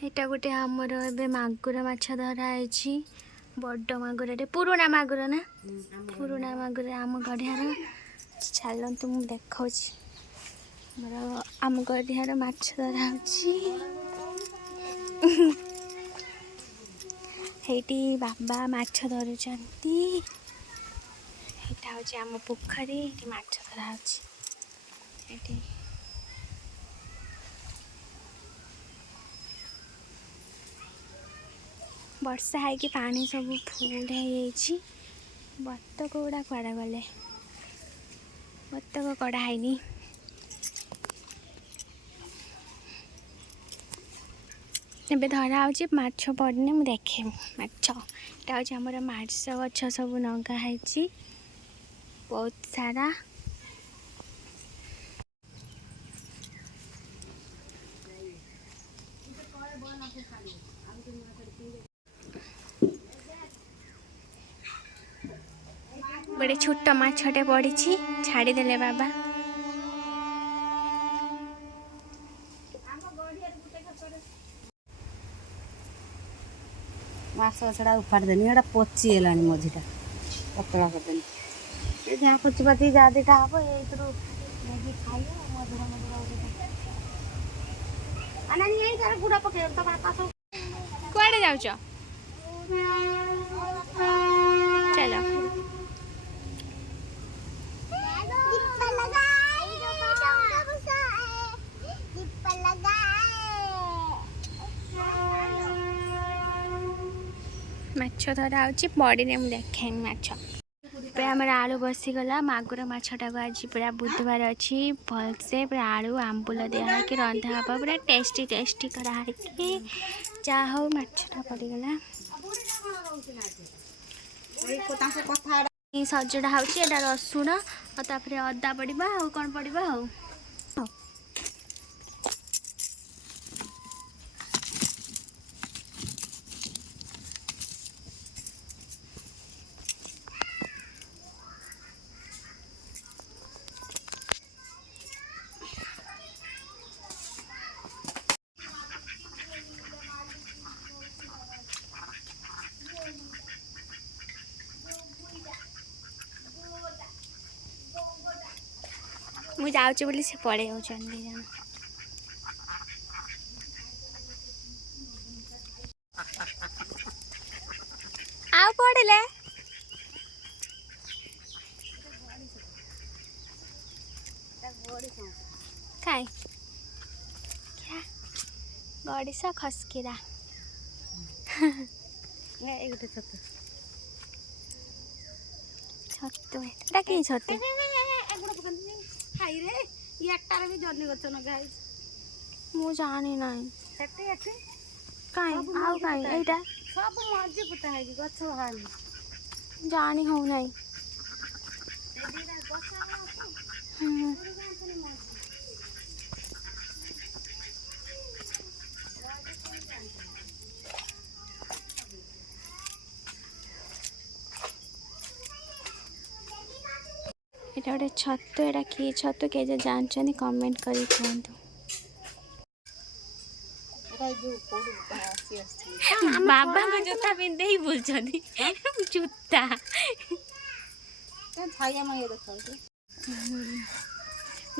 ଏଇଟା ଗୋଟେ ଆମର ଏବେ ମାଗୁର ମାଛ ଧରା ହେଇଛି। ବଡ଼ ମାଗୁରଟେ, ପୁରୁଣା ମାଗୁର ନା? ପୁରୁଣା ମାଗୁର ଆମ ଗଡ଼ିଆର। ଚାଲନ୍ତୁ ମୁଁ ଦେଖାଉଛି। ଆମର ଆମ ଗଡ଼ିଆର ମାଛ ଧରା ହେଉଛି। ହେଇଟି ବାବା ମାଛ ଧରୁଛନ୍ତି। ଏଇଟା ହେଉଛି ଆମ ପୋଖରୀ, ଏଠି ମାଛ ଧରା ହେଉଛି। ଏଠି ବର୍ଷା ହେଇକି ପାଣି ସବୁ ଫୁଲ ହେଇଯାଇଛି। ବତକ ଗୁଡ଼ା କୁଆଡ଼େ ଗଲେ? ବତକ କଢ଼ା ହେଇନି। ଏବେ ଧରା ହେଉଛି, ମାଛ ପଡ଼ିନି ମୁଁ ଦେଖେଇବି ମାଛ। ଏଇଟା ହେଉଛି ଆମର ମାଛ ଗଛ ସବୁ ଲଗା ହେଇଛି ବହୁତ ସାରା। ଗୋଟେ ଛୋଟ ମାଛଟେ ପଡ଼ିଛି, ଛାଡ଼ିଦେଲେ ବାବା। ମାଛ ଗଛଟା ଉପାଡ଼ିଦେନି, ଏଇଟା ପଚିଗଲାଣି ମଝିଟା, ପତଳା କରିଦେନି। ଏ ଯାହା ପଚିପାତି ଯାହା ଦୁଇଟା ହବ ଏଇଥିରୁ ନେଇକି ଖାଇବ। ମଝିରେ ମଝିରେ ଆନାନି ଏଇ ତାର ଗୁଡ଼ ପକେଇବ ତ ବାପା ସବୁ। କୁଆଡ଼େ ଯାଉଛ? ଚାଲ। ମାଛ ଧରା ହେଉଛି, ପଡ଼ିନେ ମୁଁ ଦେଖେନି ମାଛ। ଏବେ ଆମର ଆଳୁ ବସିଗଲା। ମାଗୁର ମାଛଟାକୁ ଆଜି ପୁରା ବୁଧବାର ଅଛି, ଭଲସେ ପୁରା ଆଳୁ ଆମ୍ବୁଲ ଦିଆ ହେଇକି ରନ୍ଧା ହେବ। ପୁରା ଟେଷ୍ଟି ଟେଷ୍ଟି କରାହେଇକି ଯାହା ହଉ ମାଛଟା ପଡ଼ିଗଲା। ସଜଡ଼ା ହେଉଛି, ଏଇଟା ରସୁଣ ଆଉ ତାପରେ ଅଦା ପଡ଼ିବ, ଆଉ କ'ଣ ପଡ଼ିବ ଆଉ। ମୁଁ ଯାଉଛି ବୋଲି ସେ ପଳେଇ ଯାଉଛନ୍ତି ଦି ଜଣ। ଆଉ ପଡ଼ିଲେ କାଇଁ ଗଡ଼ିଶ ଖସକିରା। ଗୋଟେ ଛତୁ ଛତୁ ଏଟା କି ଛତୁ? ଖାଇରେ ଇଆଟାରେ ବି ଜହ୍ନି ଗଛ ଲଗା ହେଇଛି। ମୁଁ ଜାଣି ନାହିଁ। ସେଠି ଏଠି କାଇଁ ଆଉ କାଇଁ ଏଇଟା ସବୁ ମଞ୍ଜି ପୁତା ହେଇଛି, ଗଛ ବାହାରିନି। ଜାଣି ହଉନାହିଁ। ଏଇଟା ଗୋଟେ ଛତୁ, ଏଇଟା କି ଛତୁ କିଏ ଯେ ଜାଣିଛନ୍ତି କମେଣ୍ଟ କରି କୁହନ୍ତୁ। ବାବାଙ୍କ ଜୋତା ପିନ୍ଧେଇ ବୁଲୁଛନ୍ତି ଜୋତା।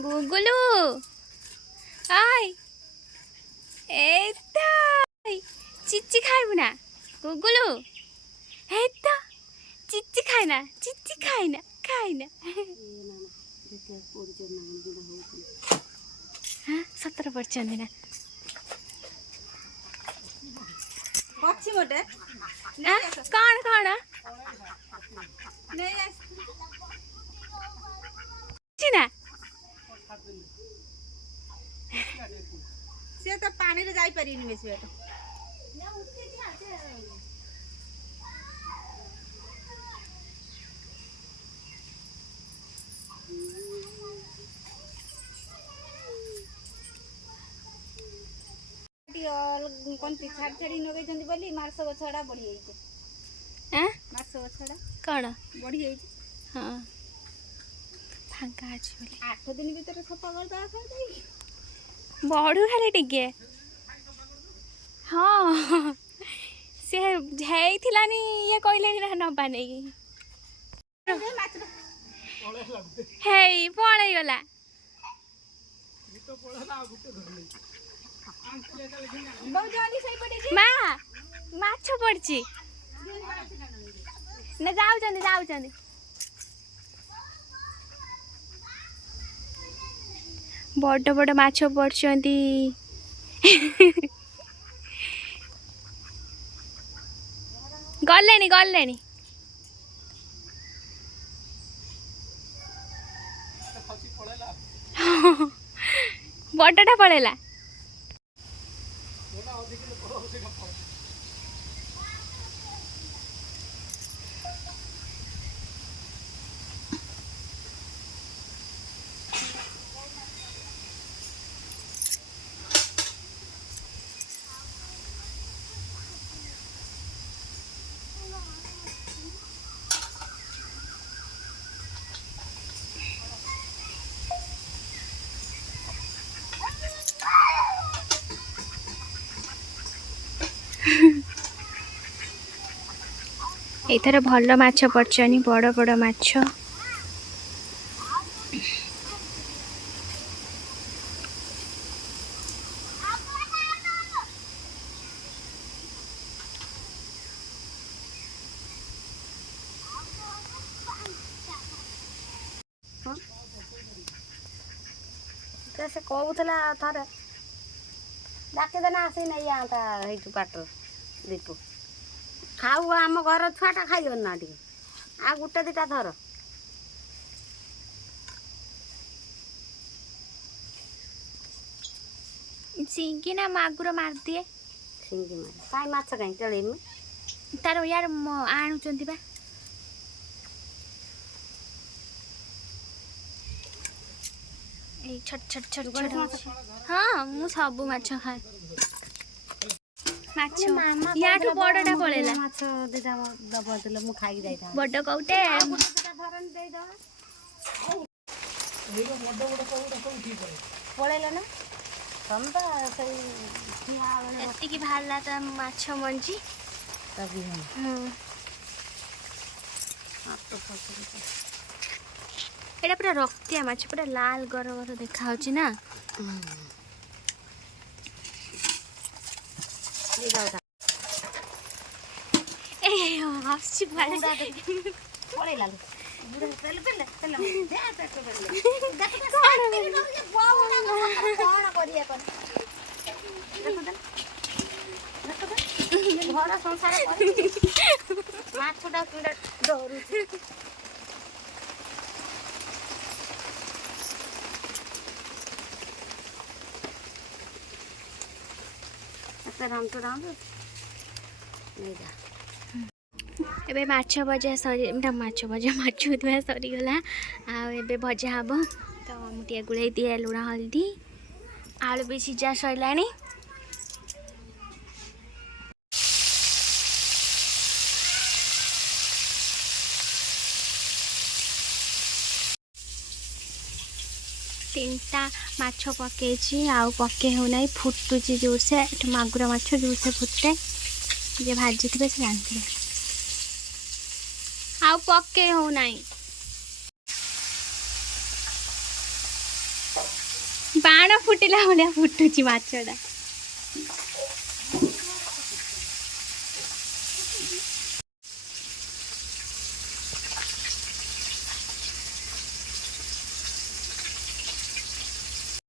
ଗୁଗୁଲୁ ଆଇ ଏଇତ ଚିଚି ଖାଇବୁ ନା ଗୁଗୁଲୁ? ଏଇତ ଚିଚି ଖାଇନା, ଚିଚି ଖାଇନା, ଖାଇନା। ସତରେ ପଡ଼ିଛନ୍ତି ନା? ଅଛି ଗୋଟେ କ'ଣ କ'ଣ ନା ସିଏ ତ ପାଣିରେ ଯାଇପାରିବନି ବେଶୀ ବାଟ। ଛାଡ଼ି ଛାଡ଼ି ଲଗେଇଛନ୍ତି ବୋଲି ମାର୍ସ ଗଛଟା ବଢ଼ିଯାଇଛି। ମାର୍ସ ଗଛଟା କ'ଣ ବଢ଼ିଯାଇଛି। ହଁ ଫାଙ୍କା ଅଛି ବୋଲି 8 ଦିନ ଭିତରେ ସଫା କରିଦେବା ଖାଇଦେଇକି। ବଢ଼ୁ ଖାଲି ଟିକେ हाँ से ହେଇଥିଲାନି ଇଏ କହିଲେଣି ନା ନବା ନେଇକି ହେଇ ପଳେଇଗଲା ମା ମାଛ ପଡିଛି ନା ଯାଉଛନ୍ତି ଯାଉଛନ୍ତି ବଡ଼ ବଡ଼ ମାଛ ପଡୁଛନ୍ତି ଗଲେଣି ଗଲେଣି ବଡ଼ଟା ପଳେଇଲା ଏଥର ଭଲ ମାଛ ପଡୁଛନ୍ତି ବଡ଼ ବଡ଼ ମାଛ ସେ କହୁଥିଲା ଥରେ ଡାକିଦେନା ଆସି ନେଇଯାଆନ୍ତା ହେଇଛୁ ପାଟର ଦୀପୁ ଖାଉ ଆମ ଘର ଛୁଆଟା ଖାଇବନି ନା ଟିକେ ଆଉ ଗୋଟେ ଦିଟା ଧର ସିଙ୍ଗି ନା ମାଗୁର ମାରିଦିଏ ସିଙ୍ଗି ମାରି କାଇଁ ମାଛ କାହିଁ ଚଳେଇମି ତାର ୟାର ଆଣୁଛନ୍ତି ବା এই ছোট ছোট ছোট ছোট হ্যাঁ ମୁଁ ସବୁ ମାଛ ଖାଏ ମାଛ ୟାଠୁ ବଡ଼ଟା ପଳେଇଲା ମାଛ ଦିଟା ଦବ ଦେଲେ ମୁଁ ଖାଇକି ଯାଇଥାନ୍ତି ବଡ଼ କୋଉଟେ ପଳେଇଲ ନା ତମେ ତ ସେଇ ଏତିକି ବାହାରିଲା ତ ମାଛ ମଞ୍ଜି ଏଇଟା ପୁରା ରକ୍ତିଆ ମାଛ ପୁରା ଲାଲ ଗର ଗର ଦେଖା ହଉଛି ନା ଆସୁଛି ପଳେଇଲା ଘର ସଂସାର ମାଛଟା ଡରୁଛି ଏବେ ମାଛ ଭଜା ମାଛ ଭଜା ମାଛ ଧୁଆ ସରିଗଲା ଆଉ ଏବେ ଭଜା ହବ ତ ମୁଁ ଟିକେ ଗୁଳେଇ ଦିଏ ଲୁଣ ହଳଦୀ ଆଳୁ ବି ସିଝା ସରିଲାଣି ତିନିଟା ମାଛ ପକେଇଛି ଆଉ ପକେଇ ହେଉନାହିଁ ଫୁଟୁଛି ଜୋରସେ ଏଠି ମାଗୁର ମାଛ ଜୋରସେ ଫୁଟେ ଯେ ଭାଜିଥିବେ ସେ ଜାଣିଥିବେ ଆଉ ପକେଇ ହେଉନାହିଁ ବାଣ ଫୁଟିଲା ଭଳିଆ ଫୁଟୁଛି ମାଛଟା